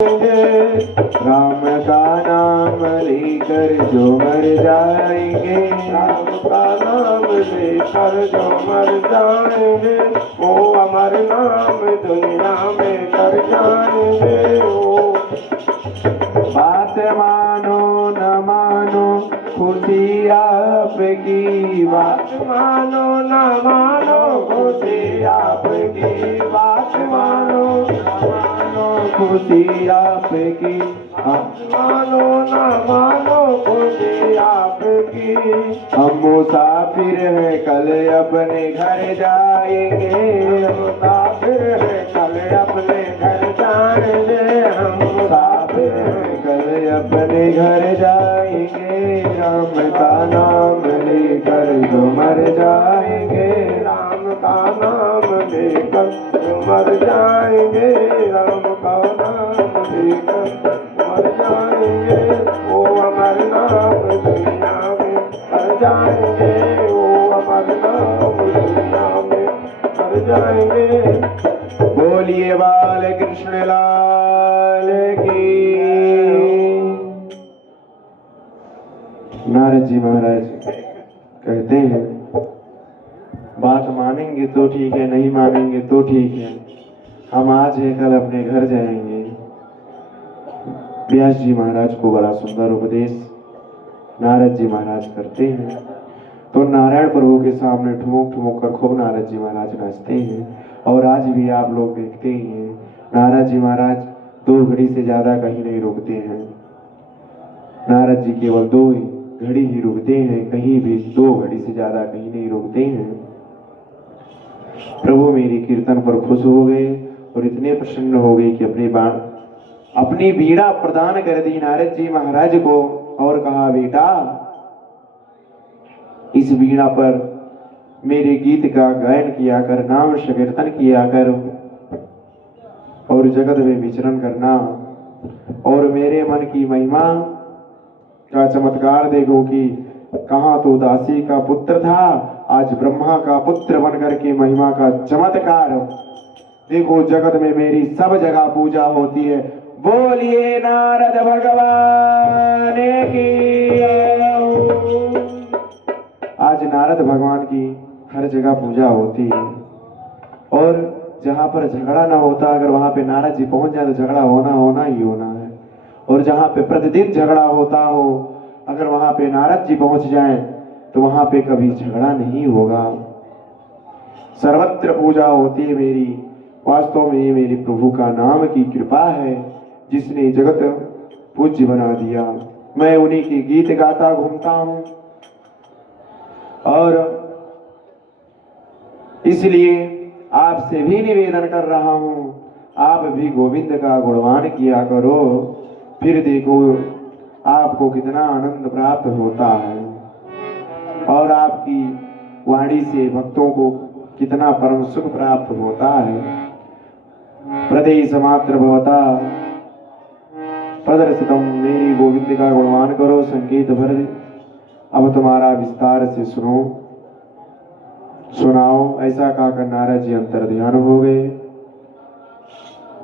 राम का नाम लेकर जो मर जाएंगे, राम का नाम लेकर जो मर जाएंगे, वो अमर नाम दुनिया में कर जाएंगे। वो बात मानो न मानो खुशी आपकी, बात मानो न मानो खुशी आपकी, बात मानो न मानो खुशी आपकी, मानो न मानो खुशी आपकी। हम मुसाफिर हैं कल अपने घर जाएंगे, मुसाफिर है कल अपने घर जाएंगे, हम मुसाफिर हैं कल अपने घर जाएंगे। राम का नाम लेकर जो मर जाएंगे, राम का नाम लेकर जो मर जाएंगे, राम का नाम लेकर मर जाएंगे, वो अमर नाम दुनिया में कर जाएंगे, वो अमर नाम दुनिया में कर जाएंगे। बोलिए बाल कृष्ण लाल की। नारद जी महाराज कहते हैं, बात मानेंगे तो ठीक है, नहीं मानेंगे तो ठीक है, हम आज है कल अपने घर जाएंगे। व्यास जी महाराज को बड़ा सुंदर उपदेश नारद जी महाराज करते हैं, तो नारायण प्रभु के सामने ठुमक ठुमक कर खूब नारद जी महाराज नाचते हैं। और आज भी आप लोग देखते ही हैं, नारद जी महाराज 2 घड़ी से ज्यादा कहीं नहीं रुकते हैं। नारद जी केवल 2 घड़ी ही रुकते हैं, कहीं भी 2 घड़ी से ज्यादा कहीं नहीं रुकते हैं। प्रभु मेरी कीर्तन पर खुश हो गए और इतने प्रसन्न हो गए कि अपनी बीड़ा प्रदान कर दी नारद जी महाराज को और कहा, बेटा इस बीड़ा पर मेरे गीत का गायन किया कर, नाम संकीर्तन किया कर और जगत में विचरण करना, और मेरे मन की महिमा का चमत्कार देखो कि कहाँ तो दासी का पुत्र था, आज ब्रह्मा का पुत्र बन करके महिमा का चमत्कार देखो, जगत में मेरी सब जगह पूजा होती है। बोलिए नारद भगवान की। आज नारद भगवान की हर जगह पूजा होती है, और जहाँ पर झगड़ा ना होता, अगर वहां पे नारद जी पहुंच जाए तो झगड़ा होना ही होना है। और जहाँ पे प्रतिदिन झगड़ा होता हो, अगर वहां पे नारद जी पहुंच जाएं तो वहां पे कभी झगड़ा नहीं होगा। सर्वत्र पूजा होती है मेरी। वास्तव में ये मेरे प्रभु का नाम की कृपा है, जिसने जगत पूज्य बना दिया। मैं उन्हीं के गीत गाता घूमता हूं, और इसलिए आपसे भी निवेदन कर रहा हूं, आप भी गोविंद का गुणगान किया करो, फिर देखो आपको कितना आनंद प्राप्त होता है, और आपकी वाणी से भक्तों को कितना परम सुख प्राप्त होता है। प्रदेश मात्र भवता प्रदर्शितम, मेरी गोविंद का गुणगान करो संकेत भर। अब तुम्हारा विस्तार से सुनाओ। ऐसा कहकर नारद जी अंतर ध्यान हो गए।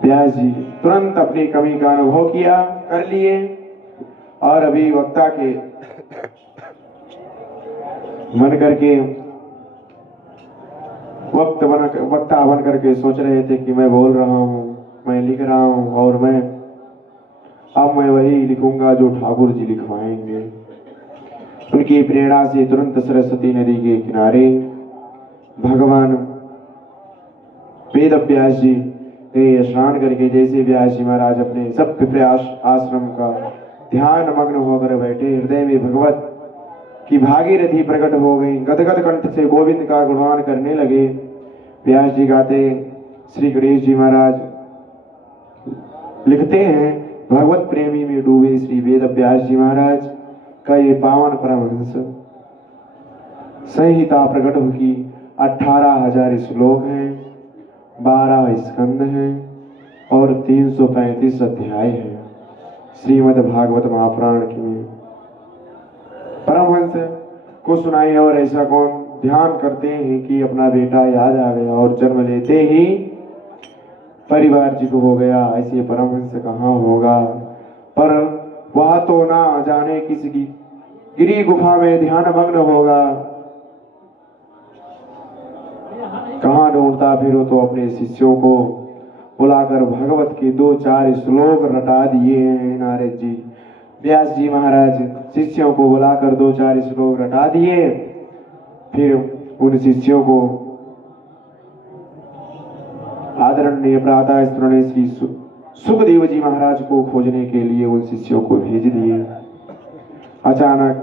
व्यास जी तुरंत अपनी कमी का अनुभव किया कर लिए, और अभी वक्ता के मन करके वक्ता बन करके सोच रहे थे कि मैं बोल रहा हूँ, मैं लिख रहा हूँ, और अब मैं वही लिखूंगा जो ठाकुर जी लिखवाएंगे। उनकी प्रेरणा से तुरंत सरस्वती नदी के किनारे भगवान वेद व्यास जी गए स्नान करके। जैसे व्यास जी महाराज अपने सभ्य प्रयास आश्रम का ध्यान मग्न होकर बैठे, हृदय में भगवत की भागीरथी प्रकट हो गई। गदगद कंठ से गोविंद का गुणगान करने लगे। व्यास जी गाते, श्री गणेश जी महाराज लिखते हैं, भगवत प्रेमी में डूबे श्री वेद व्यास जी महाराज का ये पावन परमहंस संहिता प्रकट होगी। 18,000 श्लोक हैं, 12 स्कंद हैं और 335 अध्याय हैं श्रीमद् भागवत महापुराण में। परमहंस को सुनाई, और ऐसा कौन ध्यान करते हैं कि अपना बेटा याद आ गया, और जन्म लेते ही परिवारजिक हो गया, ऐसे परमहंस कहाँ होगा। पर वह तो ना जाने किसकी गिरी गुफा में ध्यान मग्न होगा। कहाँ ढूंढता फिर वो तो अपने शिष्यों को बुलाकर भगवत के 2-4 श्लोक रटा दिए हैं नारद जी। व्यास जी महाराज शिष्यों को बुलाकर 2-4 श्लोक रटा दिए। फिर उन शिष्यों को आदरणीय प्रातः स्मरणीय श्री सुखदेव जी महाराज को खोजने के लिए उन शिष्यों को भेज दिए। अचानक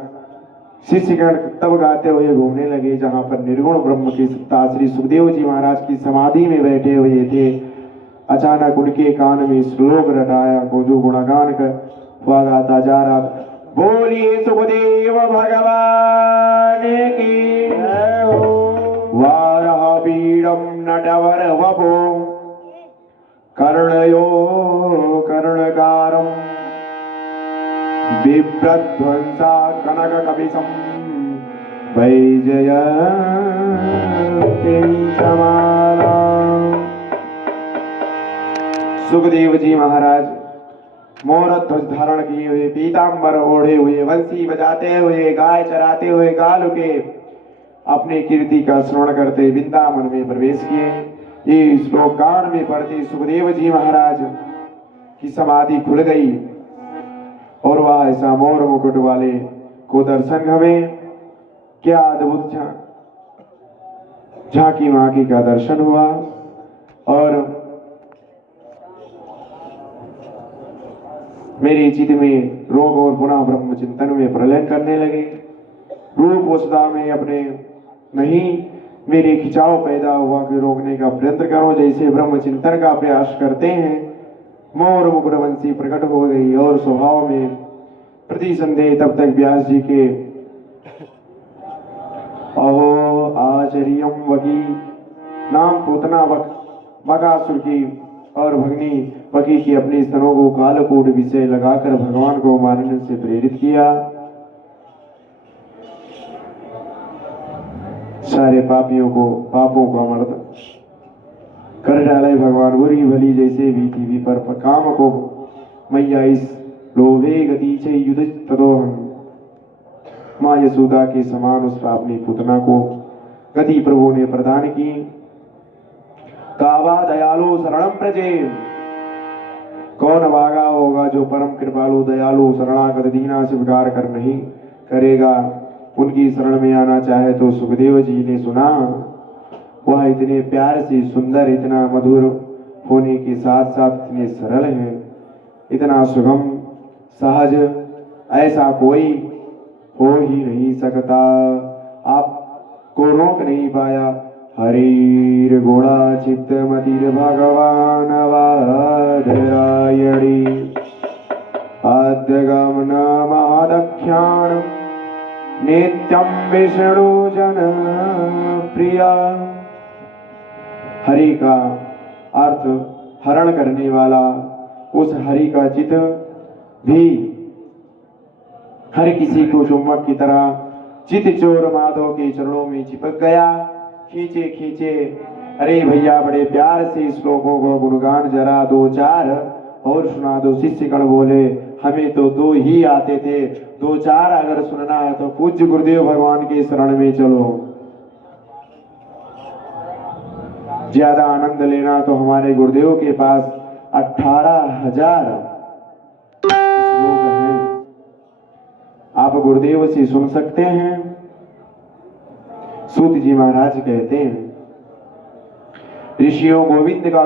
शिष्यगण तब गाते हुए घूमने लगे जहां पर निर्गुण ब्रह्म की सत्ता श्री सुखदेव जी महाराज की समाधि में बैठे हुए थे। अचानक उनके कान में श्लोक रटाया को जो गुणगान कर हुआ गाता जा रहा था। बोलिए सुखदेव भगवान की जय हो। वारह पीडम नटवर वपो कर्णयो कर्णकारम बिभ्रध्वंसा कनक कपिशम वैजयंतीं समाला। सुखदेव जी महाराज मोर ध्वज धारण किए हुए, पीतांबर ओढ़े हुए, बंसी बजाते हुए, गाय चराते हुए गाल के अपने कीर्ति का श्रवण करते वृंदावन में प्रवेश किए। ये श्लोक कान में पढ़ते सुखदेव जी महाराज की समाधि खुल गई और वह ऐसा मोर मुकुट वाले को दर्शन हमें क्या अद्भुत झांकी माकी का दर्शन हुआ। और मेरे चित्त में रोग और पुनः ब्रह्म चिंतन में प्रलय करने लगे। रूप वसुधा में अपने नहीं मेरे खिंचाव पैदा हुआ कि रोकने का प्रयत्न करो। जैसे ब्रह्म चिंतन का प्रयास करते हैं मोर मुकुटवंशी प्रकट हो गई और स्वभाव में प्रति संदेह। तब तक व्यास जी के अहो आचर्यम वकी नाम पूतना बकासुर की और भगनी वकी की अपनी स्तनों को कालकूट विषय लगाकर भगवान को मारने से प्रेरित किया। सारे पापों का मर्द कर डाले भगवान। बुरी भली जैसे भी थी पर काम को मैया इस लोभे गति से युद्ध तदोहन माँ यशोदा के समान उस अपनी पुतना को गति प्रभु ने प्रदान की। कावा दयालु शरणम प्रजे कौन भागा होगा जो परम कृपालु दयालु शरणागत दीना स्वीकार कर नहीं करेगा। उनकी शरण में आना चाहे तो सुखदेव जी ने सुना वह इतने प्यार से सुंदर, इतना मधुर होने के साथ साथ इतने सरल हैं, इतना सुगम सहज, ऐसा कोई हो ही नहीं सकता। आपको रोक नहीं पाया। हरिर गुणा चित्त मतिर भगवान वादरायणी आद्यगमन मादख्यान नित्यम विष्णु जन प्रिया। हरि का अर्थ हरण करने वाला। उस हरि का चित भी हर किसी को चुम्बक की तरह चित चोर माधव के चरणों में चिपक गया। खींचे खींचे अरे भैया बड़े प्यार से इस श्लोकों को गुणगान जरा 2-4 और सुना दो। शिष्यगण बोले हमें तो 2 ही आते थे, 2-4 अगर सुनना है तो पूज्य गुरुदेव भगवान के शरण में चलो। ज्यादा आनंद लेना तो हमारे गुरुदेव के पास 18,000 श्लोक हैं, आप गुरुदेव से सुन सकते हैं। सूत जी महाराज कहते हैं ऋषियों गोविंद का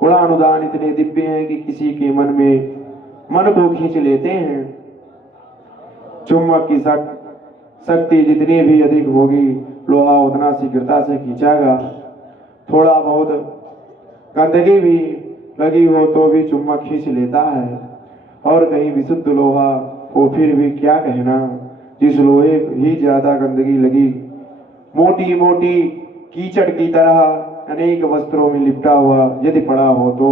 गुणानुदान इतने दिव्य हैं कि किसी के मन को खींच लेते हैं। चुम्बक की शक्ति जितनी भी अधिक होगी लोहा उतना शीघ्रता से खींचागा। थोड़ा बहुत गंदगी भी लगी हो तो भी चुम्बक खींच लेता है। और कहीं विशुद्ध लोहा को फिर भी क्या कहना, जिस लोहे ही ज्यादा गंदगी लगी मोटी मोटी कीचड़ की तरह अनेक वस्त्रों में लिपटा हुआ यदि पड़ा हो तो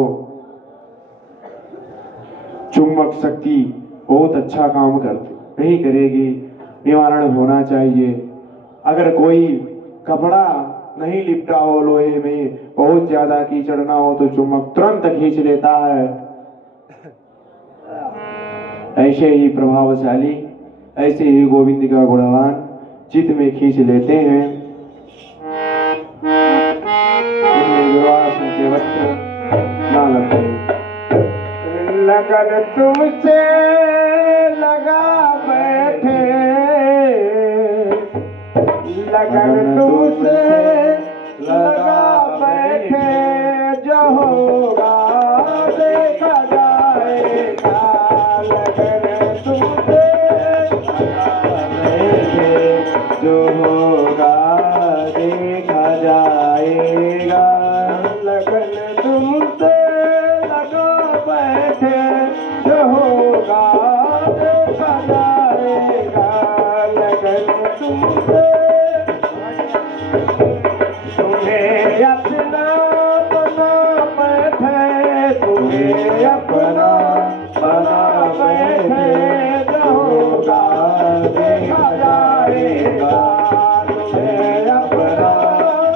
चुम्बक शक्ति बहुत अच्छा काम करती नहीं करेगी, निवारण होना चाहिए। अगर कोई कपड़ा नहीं लिपटा हो लोहे में बहुत ज्यादा कीचड़ ना हो तो चुम्बक तुरंत खींच लेता है। ऐसे ही प्रभावशाली, ऐसे ही गोविंद का गुणवान चित्त में खींच लेते हैं। उनमें दुर्वासन के वस्त्र ना लगते। लगन तुमसे लगा बैठे, लगन तुमसे लगा बैठे, जो होगा देखा जाएगा। लगन तुमसे लगा बैठे, जो होगा देखा जाएगा। लगन तुमसे लगा बैठे, जो होगा देखा जाएगा। लगन तुमसे तुम्हें अपना बना बैठे, तुम्हें अपना बना बैठे, जो होगा देखा जाएगा। तुम्हें अपना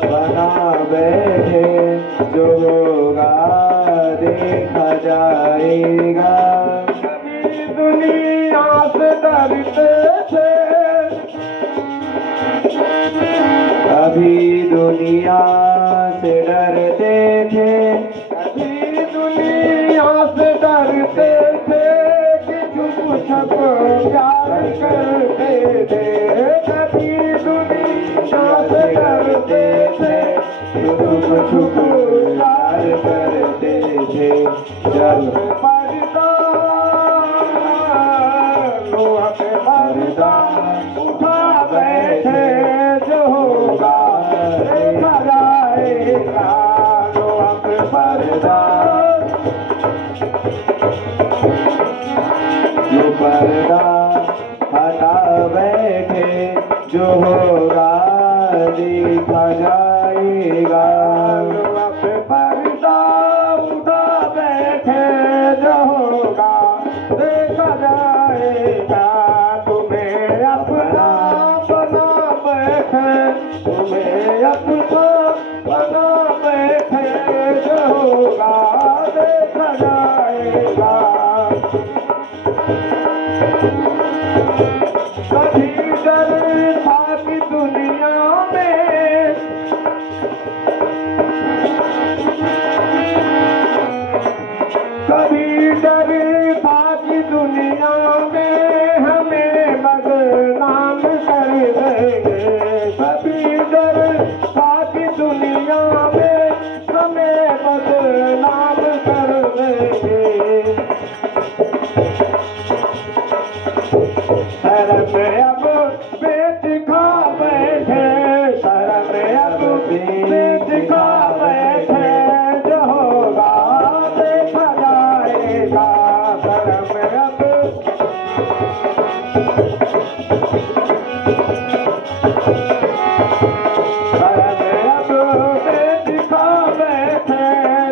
बना बैठे, जो होगा देखा जाएगा। कभी दुनिया से डरते थे, अभी दुनिया से डरते थे, कभी दुनिया से डरते थे, कि छुप छुप प्यार करते थे। कभी दुनिया से डरते थे, छुप छुप प्यार करते थे। जब पर्दा लोहा पे पर्दा उठा बैठे, जो होगा देखा जाएगा। लोहा पे पर्दा जो पर्दा हटा बैठे, जो होगा देखा जाएगा। लोहा पे पर्दा उठा बैठे, जो होगा देखा जाएगा। तुम्हें अपना बना बैठे, तुम्हें अपना बना बैठे, जो होगा देखा जाएगा। कभी डर था कि दुनिया में, कभी डर था कि दुनिया में हमें बदनाम कर देंगे। कभी डर था कि दुनिया में हमें बदनाम कर देंगे। शर्म अब बेच खा बैठे, शर्म अब बेच खा बैठे, जो होगा देखा जाएगा। शर्म अब बेच खा बैठे,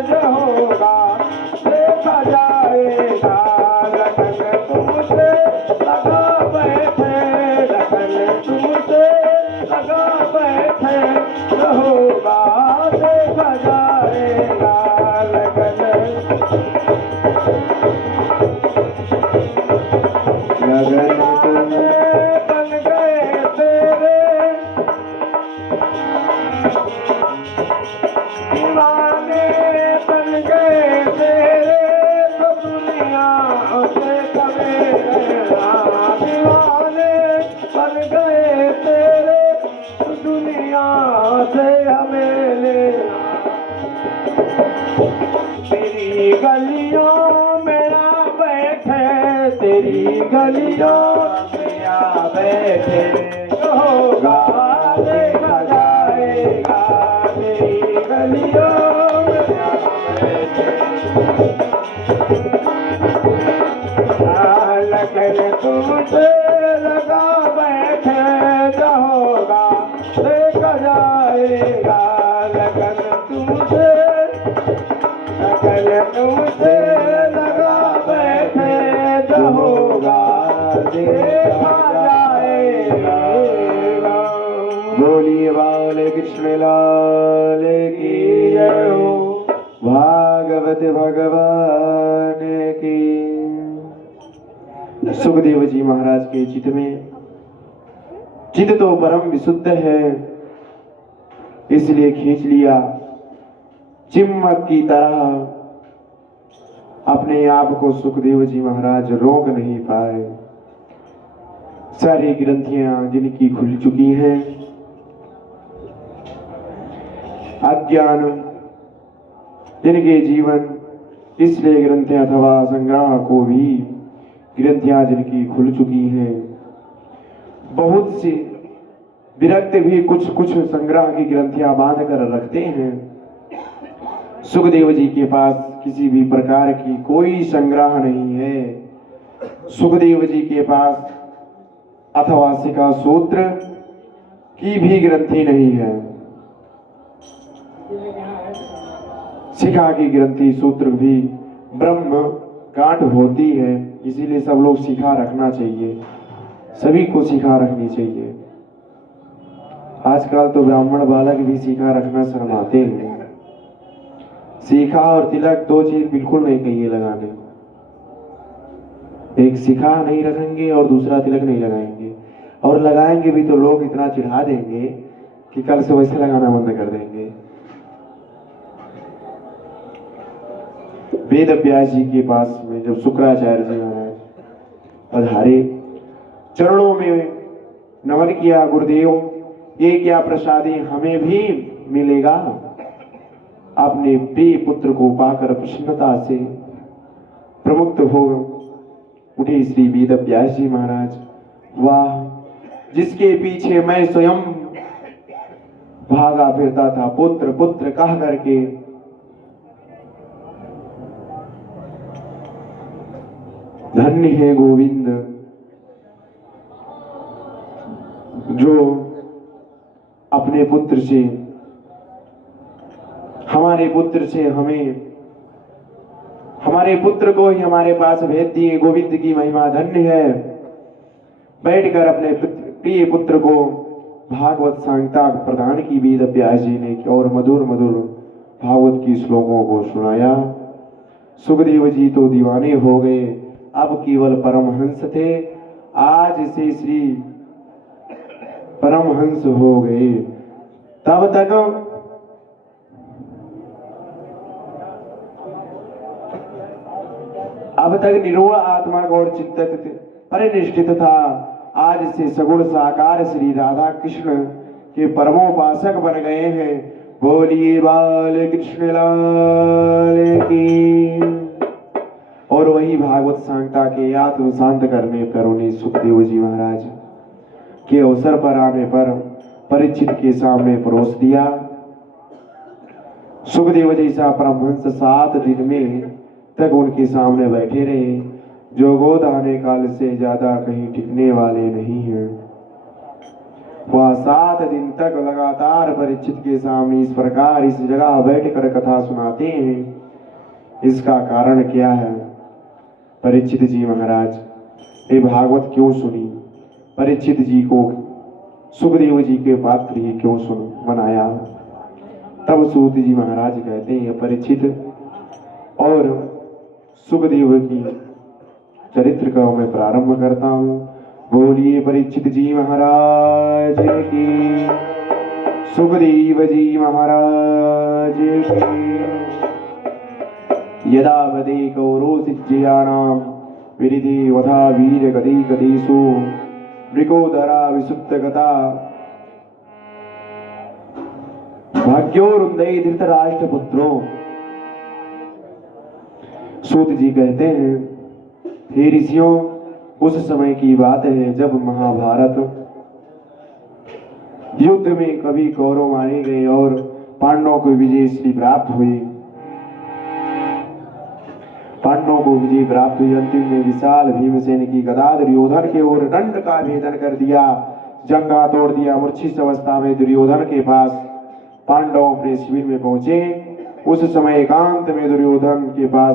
जो होगा देखा जाएगा। लगन तुमसे लगा बैठे, लगन तुमसे लगा बैठे, जो होगा देखा जाएगा। लगन लगन बन गए तेरे, दीवाने बन गए तेरे, तो दुनिया से कभी दीवाने बन गए तेरे, तो दुनिया से हमें लेना। तेरी गलियों में आ बैठे, तेरी गलियों में आ बैठे, जो होगा देखा जाएगा। तेरी गलियों में आ बैठे, लगन तुमसे लगा बैठे, जो होगा देखा जाएगा। लगन तुमसे लगा बैठे, जो होगा देखा जाएगा। बोलिए बाल कृष्ण लाल की जय। भागवत भगवान की। सुखदेव जी महाराज के चित्त में, चित्त तो परम विशुद्ध है, इसलिए खींच लिया। चिम्मक की तरह अपने आप को सुखदेव जी महाराज रोक नहीं पाए। सारी ग्रंथियां जिनकी खुल चुकी हैं, अज्ञान जिनके जीवन, इसलिए ग्रंथियां अथवा संग्रह को भी ग्रंथियां जिनकी खुल चुकी हैं। बहुत सी विरक्त भी कुछ कुछ संग्रह की ग्रंथियां बांध कर रखते हैं। सुखदेव जी के पास किसी भी प्रकार की कोई संग्रह नहीं है। सुखदेव जी के पास अथवा शिखा सूत्र की भी ग्रंथि नहीं है। शिखा की ग्रंथि सूत्र भी ब्रह्म गांठ होती है, इसीलिए सब लोग शिखा रखना चाहिए, सभी को शिखा रखनी चाहिए। आजकल तो ब्राह्मण बालक भी शिखा रखना शर्माते हैं। शिखा और तिलक दो चीज बिल्कुल नहीं कहिए लगाने। एक शिखा नहीं रखेंगे और दूसरा तिलक नहीं लगाएंगे, और लगाएंगे भी तो लोग इतना चिढ़ा देंगे कि कल से वैसे लगाना बंद कर देंगे। वेद व्यास जी के पास में जब शुक्राचार्य जी महाराज पधारे, चरणों में नमन किया, गुरुदेव ये क्या प्रसादी हमें भी मिलेगा? अपने प्रिय पुत्र को पाकर प्रसन्नता से प्रमुक्त हो उठे श्री वेद व्यास जी महाराज। वाह, जिसके पीछे मैं स्वयं भागा फिरता था, पुत्र पुत्र कह करके, धन्य है गोविंद जो अपने पुत्र से, हमारे पुत्र से हमें, हमारे पुत्र को ही हमारे पास भेज दिए। गोविंद की महिमा धन्य है। बैठकर अपने प्रिय पुत्र को भागवत संहिता प्रदान की वेद व्यास जी ने, और मधुर मधुर भागवत की श्लोकों को सुनाया। सुखदेव जी तो दीवाने हो गए, अब केवल परमहंस थे, आज से श्री परमहंस हो गए। तब तक अब तक निरोग आत्मा और चित्त परिनिष्ठित था, आज से सगुण साकार श्री राधा कृष्ण के परमोपासक बन गए हैं। बोलिए बाल कृष्ण लाल की। और वही भागवत संहिता के आत्म शांत करने पर उन्हें सुखदेव जी महाराज के अवसर पर आने पर परीक्षित के सामने परोस दिया। सुखदेव जैसा परमहंस 7 दिन में तक उनके सामने बैठे रहे, जो गोद आने काल से ज्यादा कहीं टिकने वाले नहीं हैं। वह 7 दिन तक लगातार परीक्षित के सामने इस प्रकार इस जगह बैठकर कथा सुनाते हैं। इसका कारण क्या है? परीक्षित जी महाराज ये भागवत क्यों सुनी? परीक्षित जी को सुखदेव जी के पात्र ही क्यों सुन बनाया? तब सूत जी महाराज कहते हैं, परीक्षित और सुखदेव की चरित्र का मैं प्रारंभ करता हूँ। बोलिए परीक्षित जी महाराज की, सुखदेव जी महाराज की। यदा वदे कौरवसिज्जयानां विरिधे वधा वीर गदी गदीषु मृगोदरा विसुप्तगता भाग्योरुन्दै धृतराष्ट्रपुत्रो। सूत जी कहते हैं, हे ऋषियों, उस समय की बात है जब महाभारत युद्ध में कभी कौरव मारे गए और पांडवों को विजय श्री प्राप्त हुई। पांडवों को विजय प्राप्त हुई। अंतिम में विशाल भीमसेन की गदा दुर्योधन के ओर दंड का भेदन कर दिया, जंगा तोड़ दिया। मूर्छित अवस्था में दुर्योधन के पास पांडव अपने शिविर में पहुंचे। उस समय एकांत में दुर्योधन के पास